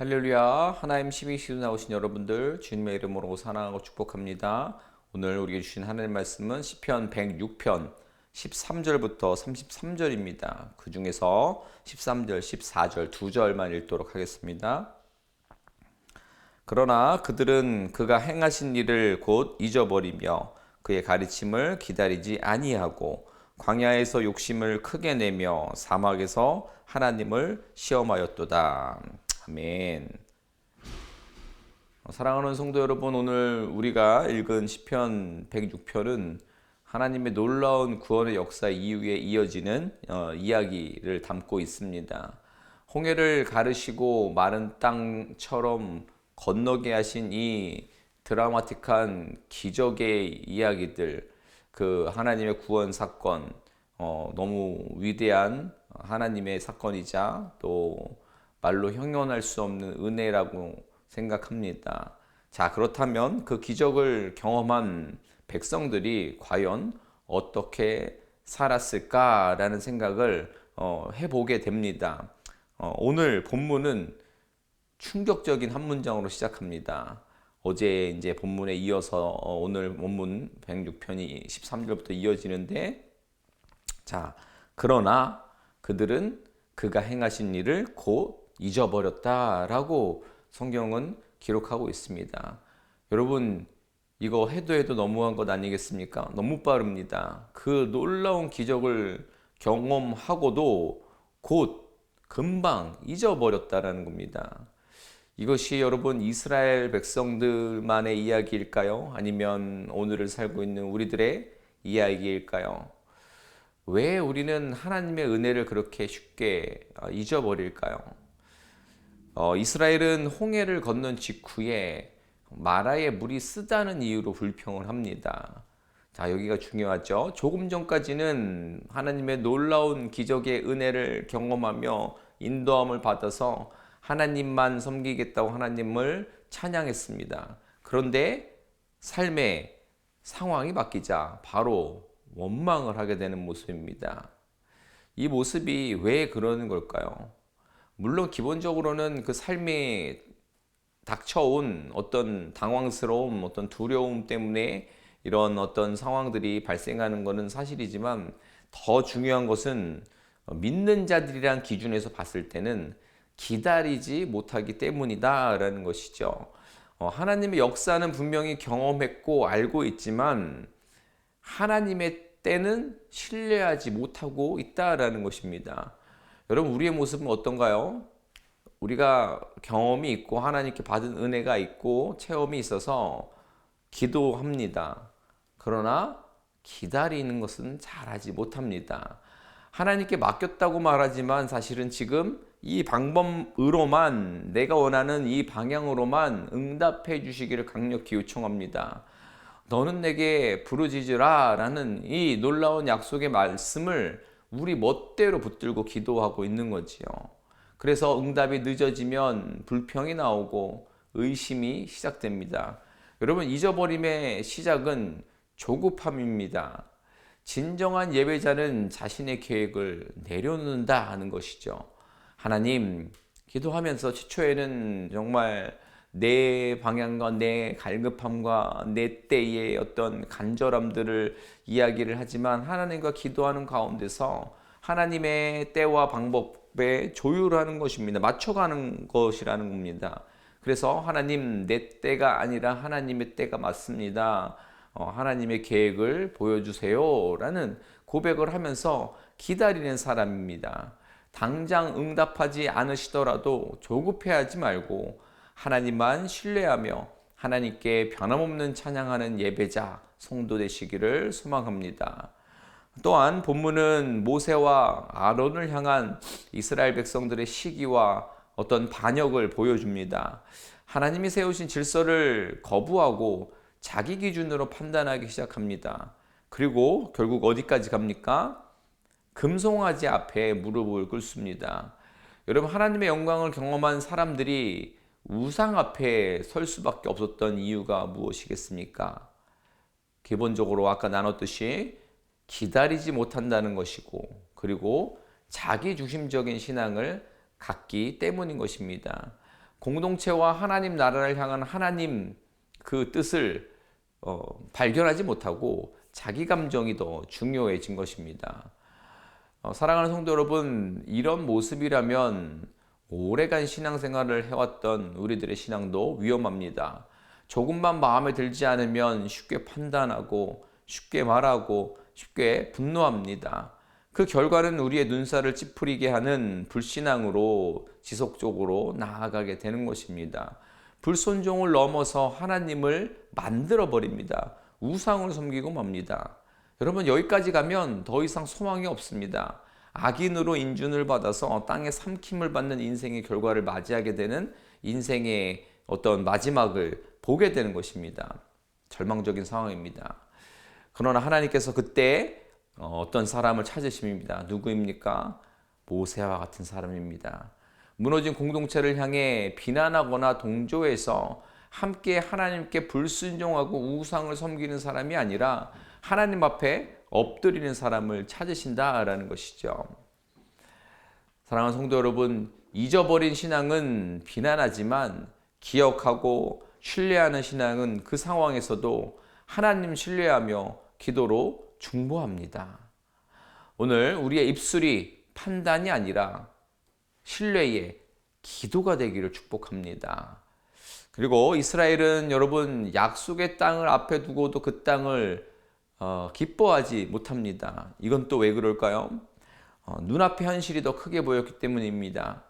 할렐루야. 하나님 12시도 나오신 여러분들 주님의 이름으로 사랑하고 축복합니다. 오늘 우리에게 주신 하나님 말씀은 시편 106편 13절부터 33절입니다. 그 중에서 13절, 14절 두 절만 읽도록 하겠습니다. 그러나 그들은 그가 행하신 일을 곧 잊어버리며 그의 가르침을 기다리지 아니하고 광야에서 욕심을 크게 내며 사막에서 하나님을 시험하였도다. 아멘. 사랑하는 성도 여러분, 오늘 우리가 읽은 시편 106편은 하나님의 놀라운 구원의 역사 이후에 이어지는 이야기를 담고 있습니다. 홍해를 가르시고 마른 땅처럼 건너게 하신 이 드라마틱한 기적의 이야기들, 그 하나님의 구원 사건, 너무 위대한 하나님의 사건이자 또 말로 형용할 수 없는 은혜라고 생각합니다. 자, 그렇다면 그 기적을 경험한 백성들이 과연 어떻게 살았을까라는 생각을 해보게 됩니다. 오늘 본문은 충격적인 한 문장으로 시작합니다. 어제 이제 본문에 이어서 오늘 본문 106편이 13절부터 이어지는데, 자, 그러나 그들은 그가 행하신 일을 곧 잊어버렸다라고 성경은 기록하고 있습니다. 여러분, 이거 해도 너무한 것 아니겠습니까? 너무 빠릅니다. 그 놀라운 기적을 경험하고도 곧 금방 잊어버렸다라는 겁니다. 이것이 여러분 이스라엘 백성들만의 이야기일까요? 아니면 오늘을 살고 있는 우리들의 이야기일까요? 왜 우리는 하나님의 은혜를 그렇게 쉽게 잊어버릴까요? 이스라엘은 홍해를 건넌 직후에 마라의 물이 쓰다는 이유로 불평을 합니다. 자, 여기가 중요하죠. 조금 전까지는 하나님의 놀라운 기적의 은혜를 경험하며 인도함을 받아서 하나님만 섬기겠다고 하나님을 찬양했습니다. 그런데 삶의 상황이 바뀌자 바로 원망을 하게 되는 모습입니다. 이 모습이 왜 그러는 걸까요? 물론 기본적으로는 그 삶에 닥쳐온 어떤 당황스러움, 어떤 두려움 때문에 이런 어떤 상황들이 발생하는 것은 사실이지만 더 중요한 것은 믿는 자들이란 기준에서 봤을 때는 기다리지 못하기 때문이다라는 것이죠. 하나님의 역사는 분명히 경험했고 알고 있지만 하나님의 때는 신뢰하지 못하고 있다라는 것입니다. 여러분, 우리의 모습은 어떤가요? 우리가 경험이 있고 하나님께 받은 은혜가 있고 체험이 있어서 기도합니다. 그러나 기다리는 것은 잘하지 못합니다. 하나님께 맡겼다고 말하지만 사실은 지금 이 방법으로만, 내가 원하는 이 방향으로만 응답해 주시기를 강력히 요청합니다. 너는 내게 부르짖으라 라는 이 놀라운 약속의 말씀을 우리 멋대로 붙들고 기도하고 있는 거지요. 그래서 응답이 늦어지면 불평이 나오고 의심이 시작됩니다. 여러분, 잊어버림의 시작은 조급함입니다. 진정한 예배자는 자신의 계획을 내려놓는다 하는 것이죠. 하나님, 기도하면서 최초에는 정말 내 방향과 내 갈급함과 내 때의 어떤 간절함들을 이야기를 하지만 하나님과 기도하는 가운데서 하나님의 때와 방법에 조율하는 것입니다. 맞춰가는 것이라는 겁니다. 그래서 하나님, 내 때가 아니라 하나님의 때가 맞습니다. 하나님의 계획을 보여주세요 라는 고백을 하면서 기다리는 사람입니다. 당장 응답하지 않으시더라도 조급해하지 말고 하나님만 신뢰하며 하나님께 변함없는 찬양하는 예배자, 성도 되시기를 소망합니다. 또한 본문은 모세와 아론을 향한 이스라엘 백성들의 시기와 어떤 반역을 보여줍니다. 하나님이 세우신 질서를 거부하고 자기 기준으로 판단하기 시작합니다. 그리고 결국 어디까지 갑니까? 금송아지 앞에 무릎을 꿇습니다. 여러분, 하나님의 영광을 경험한 사람들이 우상 앞에 설 수밖에 없었던 이유가 무엇이겠습니까? 기본적으로 아까 나눴듯이 기다리지 못한다는 것이고, 그리고 자기 중심적인 신앙을 갖기 때문인 것입니다. 공동체와 하나님 나라를 향한 하나님 그 뜻을 발견하지 못하고 자기 감정이 더 중요해진 것입니다. 사랑하는 성도 여러분, 이런 모습이라면 오래간 신앙생활을 해왔던 우리들의 신앙도 위험합니다. 조금만 마음에 들지 않으면 쉽게 판단하고 쉽게 말하고 쉽게 분노합니다. 그 결과는 우리의 눈살을 찌푸리게 하는 불신앙으로 지속적으로 나아가게 되는 것입니다. 불순종을 넘어서 하나님을 만들어 버립니다. 우상을 섬기고 맙니다. 여러분, 여기까지 가면 더 이상 소망이 없습니다. 악인으로 인준을 받아서 땅에 삼킴을 받는 인생의 결과를 맞이하게 되는 인생의 어떤 마지막을 보게 되는 것입니다. 절망적인 상황입니다. 그러나 하나님께서 그때 어떤 사람을 찾으십니다. 누구입니까? 모세와 같은 사람입니다. 무너진 공동체를 향해 비난하거나 동조해서 함께 하나님께 불순종하고 우상을 섬기는 사람이 아니라 하나님 앞에 엎드리는 사람을 찾으신다라는 것이죠. 사랑하는 성도 여러분, 잊어버린 신앙은 비난하지만 기억하고 신뢰하는 신앙은 그 상황에서도 하나님 신뢰하며 기도로 중보합니다. 오늘 우리의 입술이 판단이 아니라 신뢰의 기도가 되기를 축복합니다. 그리고 이스라엘은 여러분 약속의 땅을 앞에 두고도 그 땅을 기뻐하지 못합니다. 이건 또 왜 그럴까요? 눈앞의 현실이 더 크게 보였기 때문입니다.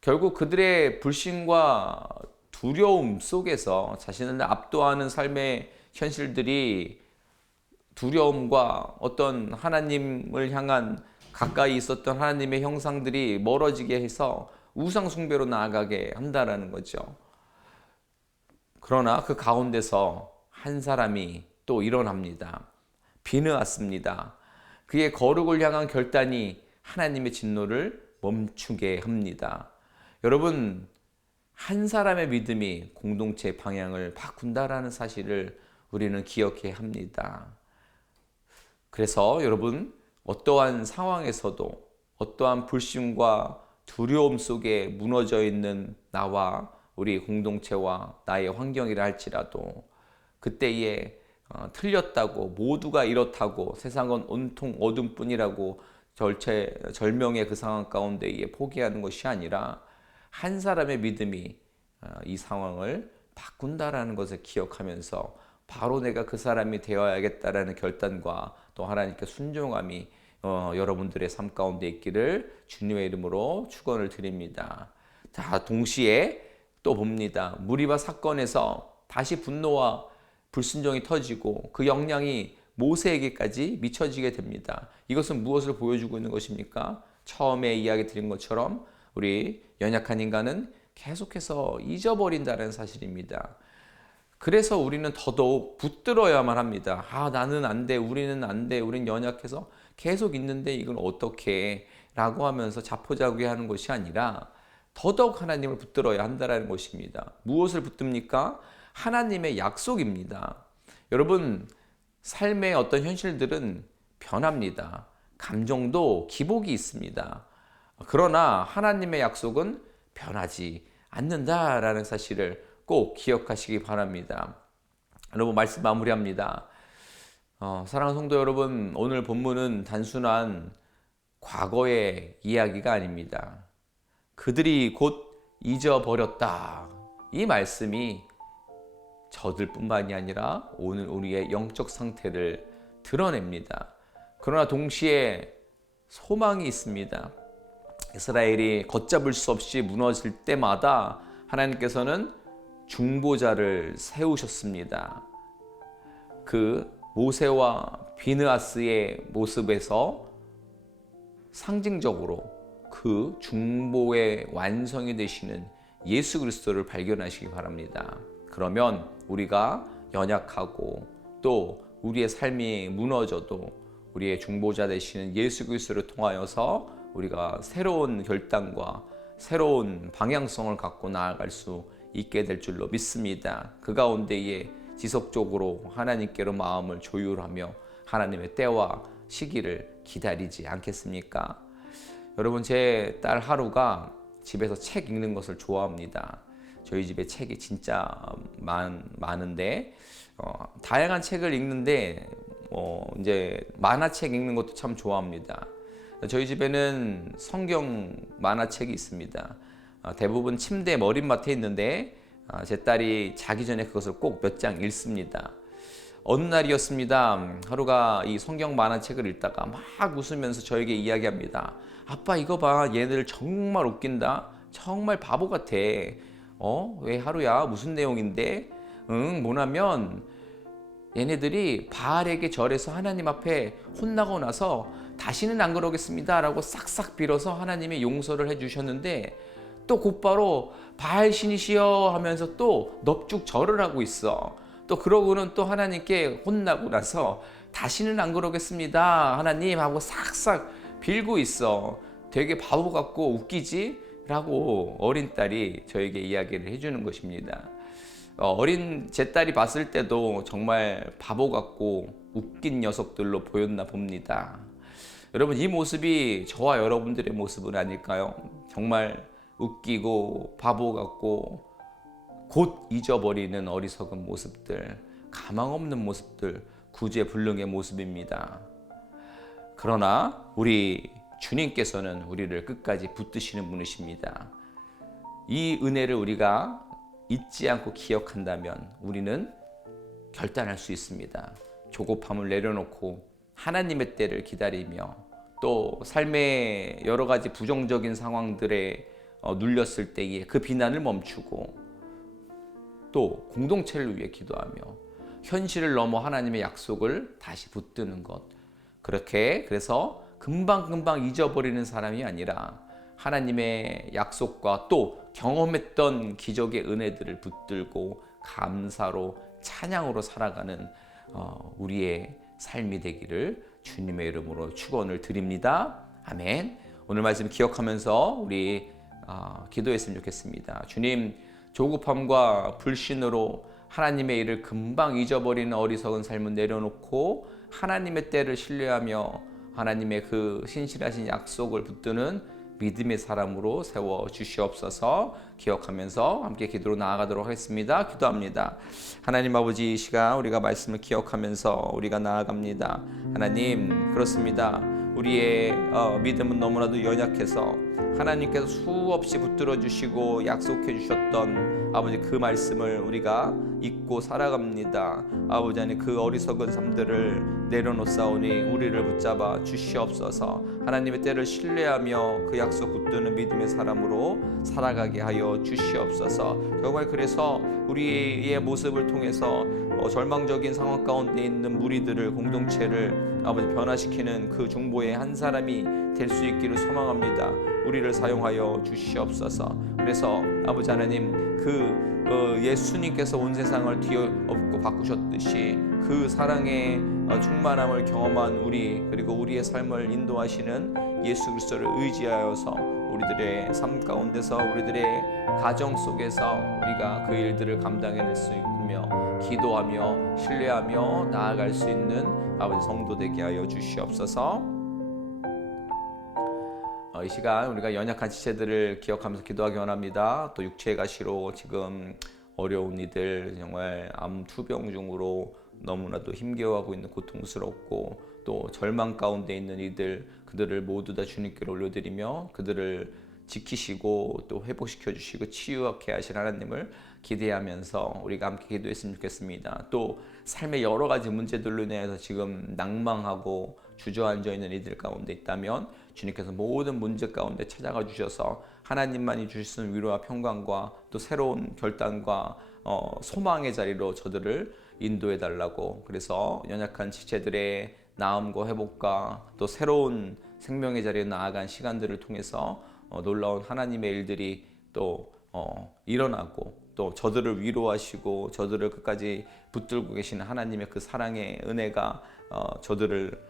결국 그들의 불신과 두려움 속에서 자신을 압도하는 삶의 현실들이 두려움과 어떤 하나님을 향한 가까이 있었던 하나님의 형상들이 멀어지게 해서 우상 숭배로 나아가게 한다라는 거죠. 그러나 그 가운데서 한 사람이 또 일어납니다. 비느하스입니다. 그의 거룩을 향한 결단이 하나님의 진노를 멈추게 합니다. 여러분, 한 사람의 믿음이 공동체의 방향을 바꾼다라는 사실을 우리는 기억해야 합니다. 그래서 여러분, 어떠한 상황에서도 어떠한 불신과 두려움 속에 무너져 있는 나와 우리 공동체와 나의 환경이라 할지라도 그때에 틀렸다고, 모두가 이렇다고, 세상은 온통 어둠뿐이라고 절명의 그 상황 가운데에 포기하는 것이 아니라 한 사람의 믿음이 이 상황을 바꾼다라는 것을 기억하면서 바로 내가 그 사람이 되어야겠다라는 결단과 또 하나님께 순종함이 여러분들의 삶 가운데 있기를 주님의 이름으로 축원을 드립니다. 자, 동시에 또 봅니다. 무리바 사건에서 다시 분노와 불순종이 터지고 그 영향이 모세에게까지 미쳐지게 됩니다. 이것은 무엇을 보여주고 있는 것입니까? 처음에 이야기 드린 것처럼 우리 연약한 인간은 계속해서 잊어버린다는 사실입니다. 그래서 우리는 더더욱 붙들어야만 합니다. 나는 안 돼, 우리는 안 돼, 우린 연약해서 계속 있는데 이걸 어떻게 해? 라고 하면서 자포자기하는 것이 아니라 더더욱 하나님을 붙들어야 한다는 것입니다. 무엇을 붙듭니까? 하나님의 약속입니다. 여러분, 삶의 어떤 현실들은 변합니다. 감정도 기복이 있습니다. 그러나 하나님의 약속은 변하지 않는다라는 사실을 꼭 기억하시기 바랍니다. 여러분, 말씀 마무리합니다. 사랑하는 성도 여러분, 오늘 본문은 단순한 과거의 이야기가 아닙니다. 그들이 곧 잊어버렸다. 이 말씀이 저들 뿐만이 아니라 오늘 우리의 영적 상태를 드러냅니다. 그러나 동시에 소망이 있습니다. 이스라엘이 걷잡을 수 없이 무너질 때마다 하나님께서는 중보자를 세우셨습니다. 그 모세와 비느하스의 모습에서 상징적으로 그 중보의 완성이 되시는 예수 그리스도를 발견하시기 바랍니다. 그러면 우리가 연약하고 또 우리의 삶이 무너져도 우리의 중보자 되시는 예수 그리스도를 통하여서 우리가 새로운 결단과 새로운 방향성을 갖고 나아갈 수 있게 될 줄로 믿습니다. 그 가운데에 지속적으로 하나님께로 마음을 조율하며 하나님의 때와 시기를 기다리지 않겠습니까? 여러분, 제 딸 하루가 집에서 책 읽는 것을 좋아합니다. 저희 집에 책이 진짜 많은데 다양한 책을 읽는데 이제 만화책 읽는 것도 참 좋아합니다. 저희 집에는 성경 만화책이 있습니다. 대부분 침대 머릿맡에 있는데 제 딸이 자기 전에 그것을 꼭 몇 장 읽습니다. 어느 날이었습니다. 하루가 이 성경 만화책을 읽다가 막 웃으면서 저에게 이야기합니다. 아빠 이거 봐, 얘네들 정말 웃긴다. 정말 바보 같아. 왜 하루야? 무슨 내용인데? 뭐냐면 얘네들이 바알에게 절해서 하나님 앞에 혼나고 나서 다시는 안 그러겠습니다 라고 싹싹 빌어서 하나님의 용서를 해주셨는데 또 곧바로 바알 신이시여 하면서 또 넙죽 절을 하고 있어. 또 그러고는 또 하나님께 혼나고 나서 다시는 안 그러겠습니다 하나님 하고 싹싹 빌고 있어. 되게 바보 같고 웃기지? 라고 어린 딸이 저에게 이야기를 해주는 것입니다. 어린 제 딸이 봤을 때도 정말 바보 같고 웃긴 녀석들로 보였나 봅니다. 여러분, 이 모습이 저와 여러분들의 모습은 아닐까요? 정말 웃기고 바보 같고 곧 잊어버리는 어리석은 모습들, 가망 없는 모습들, 구제불능의 모습입니다. 그러나 우리 주님께서는 우리를 끝까지 붙드시는 분이십니다. 이 은혜를 우리가 잊지 않고 기억한다면 우리는 결단할 수 있습니다. 조급함을 내려놓고 하나님의 때를 기다리며 또 삶의 여러 가지 부정적인 상황들에 눌렸을 때에 그 비난을 멈추고 또 공동체를 위해 기도하며 현실을 넘어 하나님의 약속을 다시 붙드는 것. 그래서 금방금방 잊어버리는 사람이 아니라 하나님의 약속과 또 경험했던 기적의 은혜들을 붙들고 감사로 찬양으로 살아가는 우리의 삶이 되기를 주님의 이름으로 축원을 드립니다. 아멘. 오늘 말씀 기억하면서 우리 기도했으면 좋겠습니다. 주님, 조급함과 불신으로 하나님의 일을 금방 잊어버리는 어리석은 삶을 내려놓고 하나님의 때를 신뢰하며 하나님의 그 신실하신 약속을 붙드는 믿음의 사람으로 세워 주시옵소서. 기억하면서 함께 기도로 나아가도록 하겠습니다. 기도합니다. 하나님 아버지, 이 시간 우리가 말씀을 기억하면서 우리가 나아갑니다. 하나님, 그렇습니다. 우리의 믿음은 너무나도 연약해서 하나님께서 수없이 붙들어 주시고 약속해 주셨던 아버지 그 말씀을 우리가 잊고 살아갑니다. 아버지 하나님, 그 어리석은 삶들을 내려놓사오니 우리를 붙잡아 주시옵소서. 하나님의 때를 신뢰하며 그 약속 붙드는 믿음의 사람으로 살아가게 하여 주시옵소서. 정말 그래서 우리의 모습을 통해서 절망적인 상황 가운데 있는 무리들을, 공동체를 아버지 변화시키는 그 중보의 한 사람이 될 수 있기를 소망합니다. 우리를 사용하여 주시옵소서. 그래서 아버지 하나님, 그 예수님께서 온 세상을 뒤엎고 바꾸셨듯이 그 사랑의 충만함을 경험한 우리, 그리고 우리의 삶을 인도하시는 예수 그리스도를 의지하여서 우리들의 삶 가운데서, 우리들의 가정 속에서 우리가 그 일들을 감당해낼 수 있으며 기도하며 신뢰하며 나아갈 수 있는 아버지 성도 되게 하여 주시옵소서. 이 시간 우리가 연약한 지체들을 기억하면서 기도하기 원합니다. 또 육체의 가시로 지금 어려운 이들, 정말 암 투병 중으로 너무나도 힘겨워하고 있는, 고통스럽고 또 절망 가운데 있는 이들, 그들을 모두 다 주님께 올려드리며 그들을 지키시고 또 회복시켜 주시고 치유하게 하실 하나님을 기대하면서 우리가 함께 기도했으면 좋겠습니다. 또 삶의 여러 가지 문제들로 인해서 지금 낭망하고 주저앉아 있는 이들 가운데 있다면 주님께서 모든 문제 가운데 찾아가 주셔서 하나님만이 주실 수 있는 위로와 평강과 또 새로운 결단과 소망의 자리로 저들을 인도해 달라고, 그래서 연약한 지체들의 나음과 회복과 또 새로운 생명의 자리에 나아간 시간들을 통해서 놀라운 하나님의 일들이 또 일어나고 또 저들을 위로하시고 저들을 끝까지 붙들고 계시는 하나님의 그 사랑의 은혜가 저들을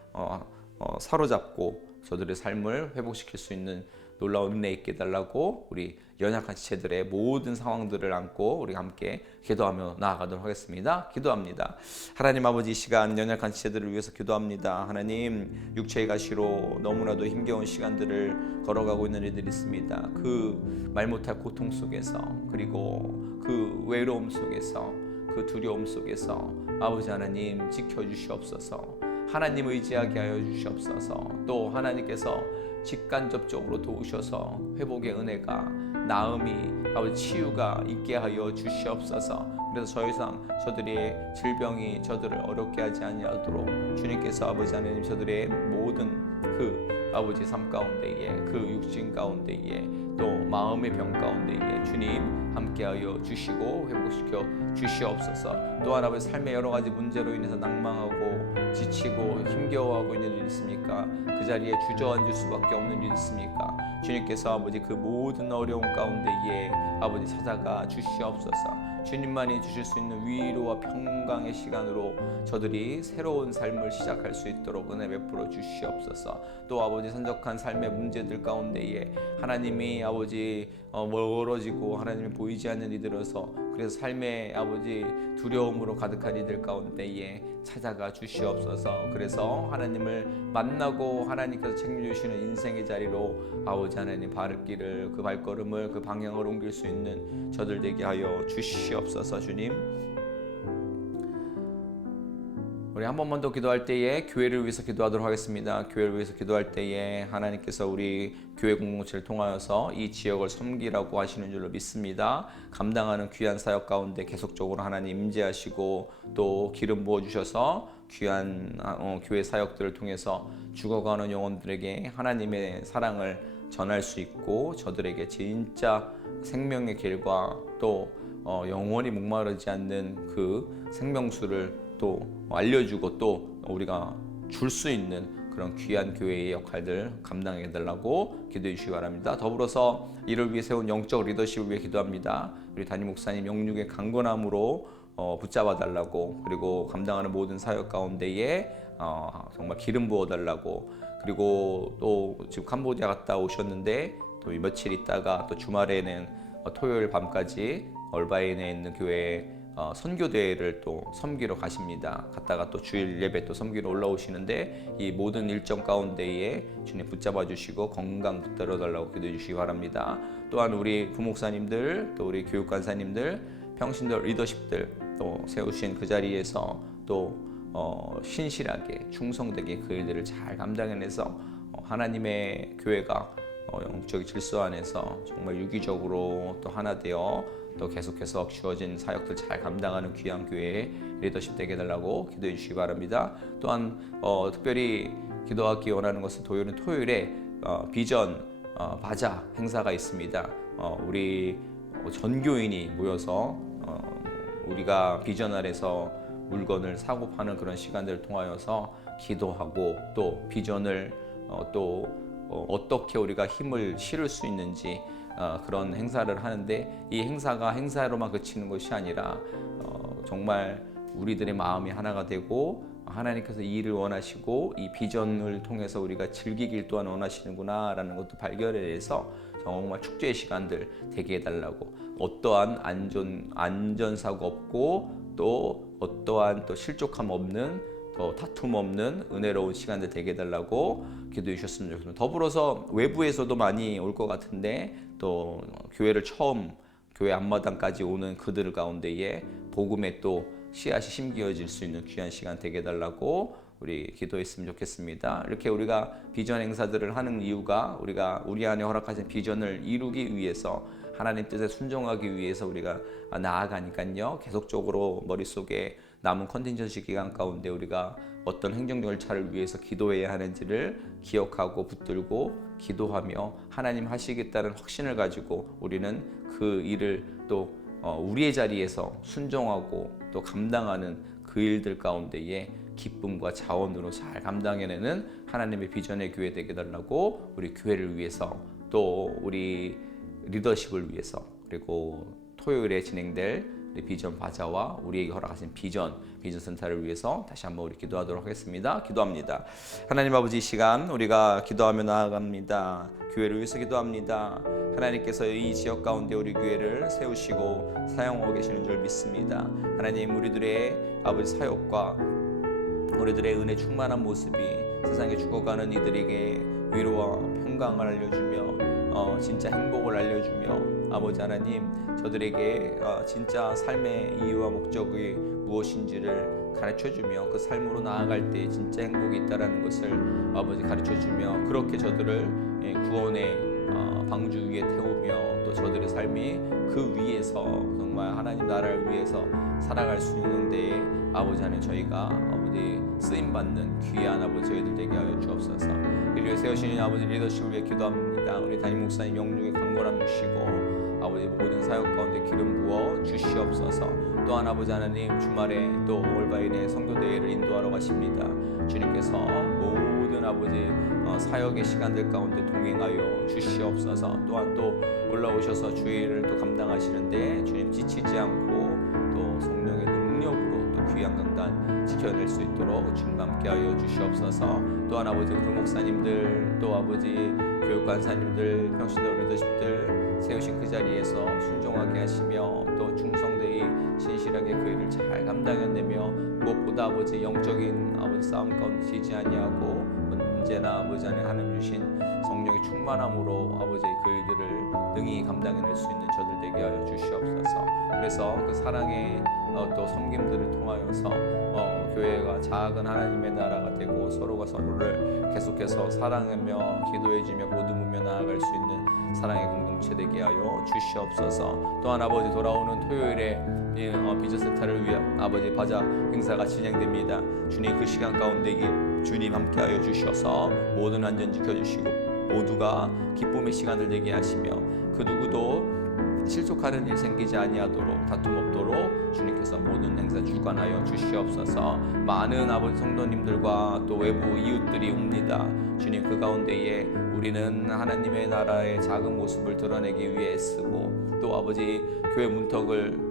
사로잡고 저들의 삶을 회복시킬 수 있는 놀라운 은혜 있게 해달라고 우리 연약한 지체들의 모든 상황들을 안고 우리가 함께 기도하며 나아가도록 하겠습니다. 기도합니다. 하나님 아버지, 이 시간 연약한 지체들을 위해서 기도합니다. 하나님, 육체의 가시로 너무나도 힘겨운 시간들을 걸어가고 있는 이들이 있습니다. 그 말 못할 고통 속에서, 그리고 그 외로움 속에서, 그 두려움 속에서 아버지 하나님 지켜주시옵소서. 하나님 의지하게 하여 주시옵소서. 또 하나님께서 직간접적으로 도우셔서 회복의 은혜가, 나음이, 아버지 치유가 있게 하여 주시옵소서. 그래서 더 이상 저들의 질병이 저들을 어렵게 하지 아니하도록 주님께서 아버지 하나님 저들의 모든 그 아버지 삶 가운데에, 그 육신 가운데에, 또 마음의 병 가운데에 주님 함께하여 주시고 회복시켜 주시옵소서. 또한 아버지 삶의 여러 가지 문제로 인해서 낭망하고 지치고 힘겨워하고 있는 일 있습니까? 그 자리에 주저앉을 수밖에 없는 일 있습니까? 주님께서 아버지 그 모든 어려움 가운데에 아버지 찾아가 주시옵소서. 주님만이 주실 수 있는 위로와 평강의 시간으로 저들이 새로운 삶을 시작할 수 있도록 은혜 베풀어 주시옵소서. 또 아버지 선적한 삶의 문제들 가운데에 하나님이 아버지 멀어지고 하나님이 보이지 않는 이들어서, 그래서 삶의 아버지 두려움으로 가득한 이들 가운데에 찾아가 주시옵소서. 그래서 하나님을 만나고 하나님께서 책임주시는 인생의 자리로 아버지 하나님 발길을, 그 발걸음을, 그 방향을 옮길 수 있는 저들 되게 하여 주시옵소서. 주님, 우리 한 번만 더 기도할 때에 교회를 위해서 기도하도록 하겠습니다. 교회를 위해서 기도할 때에 하나님께서 우리 교회 공동체를 통하여서 이 지역을 섬기라고 하시는 줄로 믿습니다. 감당하는 귀한 사역 가운데 계속적으로 하나님 임재하시고 또 기름 부어주셔서 귀한 교회 사역들을 통해서 죽어가는 영혼들에게 하나님의 사랑을 전할 수 있고, 저들에게 진짜 생명의 길과 또 영원히 목마르지 않는 그 생명수를 또 알려주고 또 우리가 줄 수 있는 그런 귀한 교회의 역할들 감당해 달라고 기도해 주시기 바랍니다. 더불어서 이를 위해 세운 영적 리더십을 위해 기도합니다. 우리 담임 목사님 영육의 강건함으로 붙잡아 달라고, 그리고 감당하는 모든 사역 가운데에 정말 기름 부어 달라고, 그리고 또 지금 캄보디아 갔다 오셨는데 또 며칠 있다가 또 주말에는 토요일 밤까지 얼바인에 있는 교회에 선교대회를 또 섬기러 가십니다. 갔다가 또 주일 예배 또 섬기러 올라오시는데 이 모든 일정 가운데에 주님 붙잡아 주시고 건강 붙들어 달라고 기도해 주시기 바랍니다. 또한 우리 부목사님들, 또 우리 교육간사님들, 평신도 리더십들 또 세우신 그 자리에서 또 신실하게 충성되게 그 일들을 잘 감당해내서 하나님의 교회가 영적 질서 안에서 정말 유기적으로 또 하나 되어 또 계속해서 주어진 사역들 잘 감당하는 귀한 교회의 리더십 되게 해달라고 기도해 주시기 바랍니다. 또한 특별히 기도하기 원하는 것은 토요일에 비전 바자 행사가 있습니다. 우리 전교인이 모여서 우리가 비전 아래서 물건을 사고 파는 그런 시간들을 통하여서 기도하고 또 비전을 어떻게 우리가 힘을 실을 수 있는지 그런 행사를 하는데, 이 행사가 행사로만 그치는 것이 아니라 정말 우리들의 마음이 하나가 되고 하나님께서 이 일을 원하시고 이 비전을 통해서 우리가 즐기길 또한 원하시는구나 라는 것도 발견해서 정말 축제의 시간들 되게 해달라고, 어떠한 안전사고 없고 또 어떠한 또 실족함 없는 또 다툼 없는 은혜로운 시간들 되게 해달라고 기도해 주셨으면 좋겠습니다. 더불어서 외부에서도 많이 올 것 같은데 또 교회를 처음 교회 앞마당까지 오는 그들 가운데에 복음에 또 씨앗이 심겨질 수 있는 귀한 시간 되게 해달라고 우리 기도했으면 좋겠습니다. 이렇게 우리가 비전 행사들을 하는 이유가 우리가 우리 안에 허락하신 비전을 이루기 위해서, 하나님 뜻에 순종하기 위해서 우리가 나아가니까요. 계속적으로 머릿속에 남은 컨틴전시 기간 가운데 우리가 어떤 행정 절차를 위해서 기도해야 하는지를 기억하고 붙들고 기도하며 하나님 하시겠다는 확신을 가지고 우리는 그 일을 또 우리의 자리에서 순종하고 또 감당하는 그 일들 가운데에 기쁨과 자원으로 잘 감당해내는 하나님의 비전의 교회 되게 달라고 우리 교회를 위해서 또 우리 리더십을 위해서, 그리고 토요일에 진행될 우리 비전 바자와 우리에게 허락하신 비전 센터를 위해서 다시 한번 우리 기도하도록 하겠습니다. 기도합니다. 하나님 아버지, 이 시간 우리가 기도하며 나아갑니다. 교회를 위해서 기도합니다. 하나님께서 이 지역 가운데 우리 교회를 세우시고 사용하고 계시는 줄 믿습니다. 하나님, 우리들의 아버지 사역과 우리들의 은혜 충만한 모습이 세상에 죽어가는 이들에게 위로와 평강을 알려주며 진짜 행복을 알려주며 아버지 하나님, 저들에게 진짜 삶의 이유와 목적이 무엇인지를 가르쳐주며 그 삶으로 나아갈 때 진짜 행복이 있다라는 것을 아버지 가르쳐주며 그렇게 저들을 구원의 방주 위에 태우며 또 저들의 삶이 그 위에서 정말 하나님 나라를 위해서 살아갈 수 있는데 아버지 하나님, 저희가 아버지 쓰임받는 귀한 아버지 저희들 되게 하여 주옵소서. 이를 세우시는 아버지 리더십을 위해 기도합니다. 우리 담임 목사님 영육에 강건함 주시고 아버지 모든 사역 가운데 기름 부어 주시옵소서. 또한 아버지 하나님, 주말에 또 올바인의 선교대회를 인도하러 가십니다. 주님께서 모든 아버지 사역의 시간들 가운데 동행하여 주시옵소서. 또한 또 올라오셔서 주의를 또 감당하시는데 주님 지치지 않고 또 성령의 능력으로 또 귀한 강단 지켜낼 수 있도록 주님 함께하여 주시옵소서. 또한 아버지 우리 목사님들 또 아버지 교육관사님들 평신도 리더십들 세우신 그 자리에서 순종하게 하시며 또 충성되이 신실하게 그 일을 잘 감당해내며 무엇보다 아버지 영적인 아버지 싸움 가운데 지지 아니하고 언제나 아버지 안에 하나님 주신 성령의 충만함으로 아버지 그 일들을 능히 감당해낼 수 있는 저들 되게 하여 주시옵소서. 그래서 그 사랑의 또 섬김들을 통하여서 교회가 작은 하나님의 나라가 되고 서로가 서로를 계속해서 사랑하며 기도해주며 보듬으며 나아갈 수 있는 사랑의 공동체 되게 하여 주시옵소서. 또한 아버지 돌아오는 토요일에 비전센터를 위한 아버지 바자 행사가 진행됩니다. 주님 그 시간 가운데 주님 함께하여 주셔서 모든 안전 지켜주시고 모두가 기쁨의 시간을 되게 하시며 그 누구도 실속하는 일 생기지 아니하도록 다툼 없도록 주님께서 모든 행사 주관하여 주시옵소서. 많은 아버지 성도님들과 또 외부 이웃들이 옵니다. 주님 그 가운데에 우리는 하나님의 나라의 작은 모습을 드러내기 위해 쓰고 또 아버지 교회 문턱을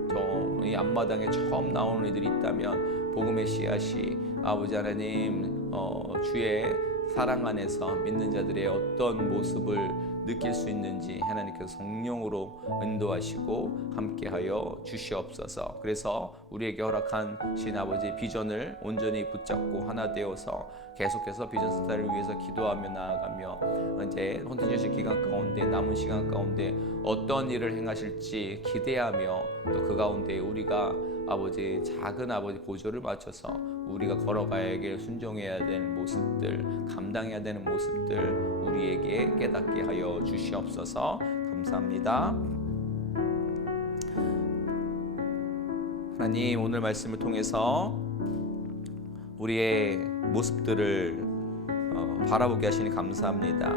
이 앞마당에 처음 나오는 이들이 있다면 복음의 씨앗이 아버지 하나님 주의 사랑 안에서 믿는 자들의 어떤 모습을 느낄 수 있는지 하나님께서 성령으로 인도하시고 함께하여 주시옵소서. 그래서 우리에게 허락한 신 아버지 비전을 온전히 붙잡고 하나 되어서 계속해서 비전센터를 위해서 기도하며 나아가며 이제 헌팅주식 기간 가운데 남은 시간 가운데 어떤 일을 행하실지 기대하며 또 그 가운데 우리가 아버지 작은 아버지 보조를 맞춰서 우리가 걸어가야 할 순종해야 되는 모습들, 감당해야 되는 모습들 우리에게 깨닫게 하여 주시옵소서. 감사합니다. 하나님, 오늘 말씀을 통해서 우리의 모습들을 바라보게 하시니 감사합니다.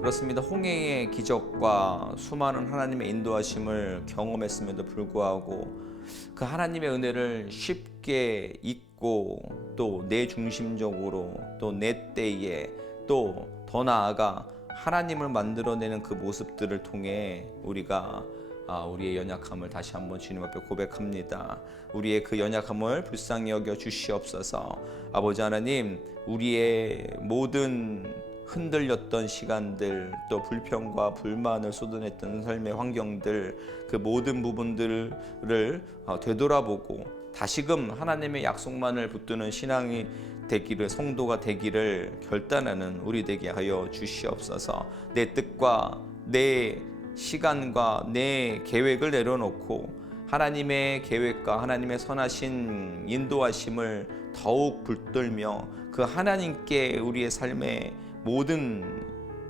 그렇습니다. 홍해의 기적과 수많은 하나님의 인도하심을 경험했음에도 불구하고 그 하나님의 은혜를 쉽게 잊고 또 내 중심적으로 또 내 때에 또 더 나아가 하나님을 만들어내는 그 모습들을 통해 우리가 우리의 연약함을 다시 한번 주님 앞에 고백합니다. 우리의 그 연약함을 불쌍히 여겨 주시옵소서. 아버지 하나님, 우리의 모든 흔들렸던 시간들 또 불평과 불만을 쏟아냈던 삶의 환경들 그 모든 부분들을 되돌아보고 다시금 하나님의 약속만을 붙드는 신앙이 되기를 성도가 되기를 결단하는 우리 되게 하여 주시옵소서. 내 뜻과 내 시간과 내 계획을 내려놓고 하나님의 계획과 하나님의 선하신 인도하심을 더욱 붙들며 그 하나님께 우리의 삶의 모든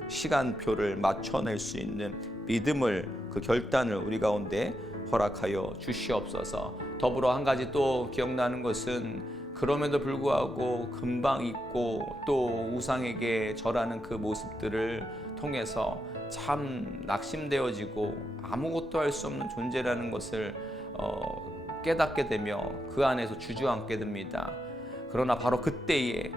시간표를 맞춰낼 수 있는 믿음을 그 결단을 우리 가운데 허락하여 주시옵소서. 더불어 한 가지 또 기억나는 것은 그럼에도 불구하고 금방 잊고 또 우상에게 절하는 그 모습들을 통해서 참 낙심되어지고 아무것도 할 수 없는 존재라는 것을 깨닫게 되며 그 안에서 주저앉게 됩니다. 그러나 바로 그때에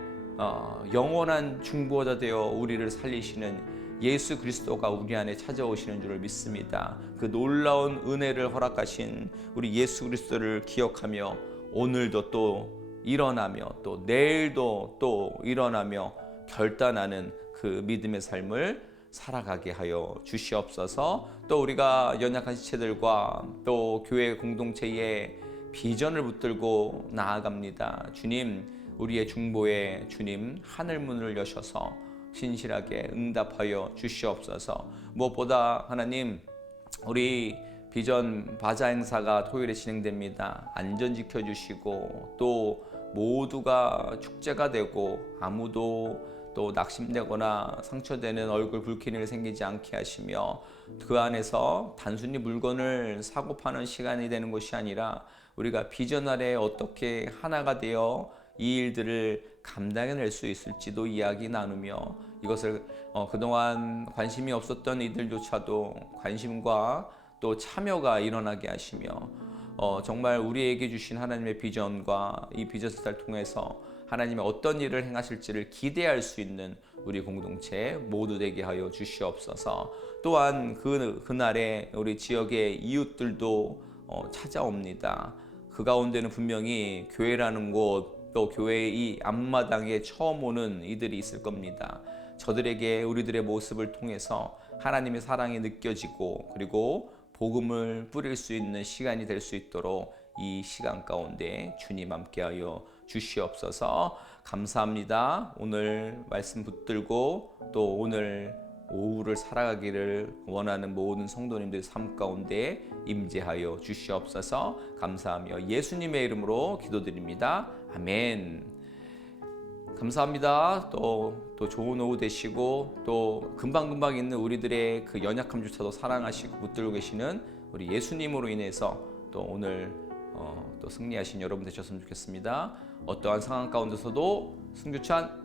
영원한 중보자 되어 우리를 살리시는 예수 그리스도가 우리 안에 찾아오시는 줄을 믿습니다. 그 놀라운 은혜를 허락하신 우리 예수 그리스도를 기억하며 오늘도 또 일어나며 또 내일도 또 일어나며 결단하는 그 믿음의 삶을 살아가게 하여 주시옵소서. 또 우리가 연약한 지체들과 또 교회 공동체의 비전을 붙들고 나아갑니다. 주님, 우리의 중보에 주님 하늘 문을 여셔서 신실하게 응답하여 주시옵소서. 무엇보다 하나님, 우리 비전 바자 행사가 토요일에 진행됩니다. 안전 지켜주시고 또 모두가 축제가 되고 아무도 또 낙심되거나 상처되는 얼굴 붉힌 일 생기지 않게 하시며 그 안에서 단순히 물건을 사고 파는 시간이 되는 것이 아니라 우리가 비전 아래 어떻게 하나가 되어 이 일들을 감당해낼 수 있을지도 이야기 나누며 이것을 그동안 관심이 없었던 이들조차도 관심과 또 참여가 일어나게 하시며 정말 우리에게 주신 하나님의 비전과 이 비전스타를 통해서 하나님의 어떤 일을 행하실지를 기대할 수 있는 우리 공동체 모두 되게 하여 주시옵소서. 또한 그날에 우리 지역의 이웃들도 찾아옵니다. 그 가운데는 분명히 교회라는 곳 또 교회의 이 앞마당에 처음 오는 이들이 있을 겁니다. 저들에게 우리들의 모습을 통해서 하나님의 사랑이 느껴지고 그리고 복음을 뿌릴 수 있는 시간이 될 수 있도록 이 시간 가운데 주님 함께하여 주시옵소서. 감사합니다. 오늘 말씀 붙들고 또 오늘 오후를 살아가기를 원하는 모든 성도님들 삶 가운데 임재하여 주시옵소서. 감사하며 예수님의 이름으로 기도드립니다. 아멘. 감사합니다. 또 좋은 오후 되시고 또 금방금방 있는 우리들의 그 연약함조차도 사랑하시고 붙들고 계시는 우리 예수님으로 인해서 또 오늘 또 승리하신 여러분 되셨으면 좋겠습니다. 어떠한 상황 가운데서도 승주찬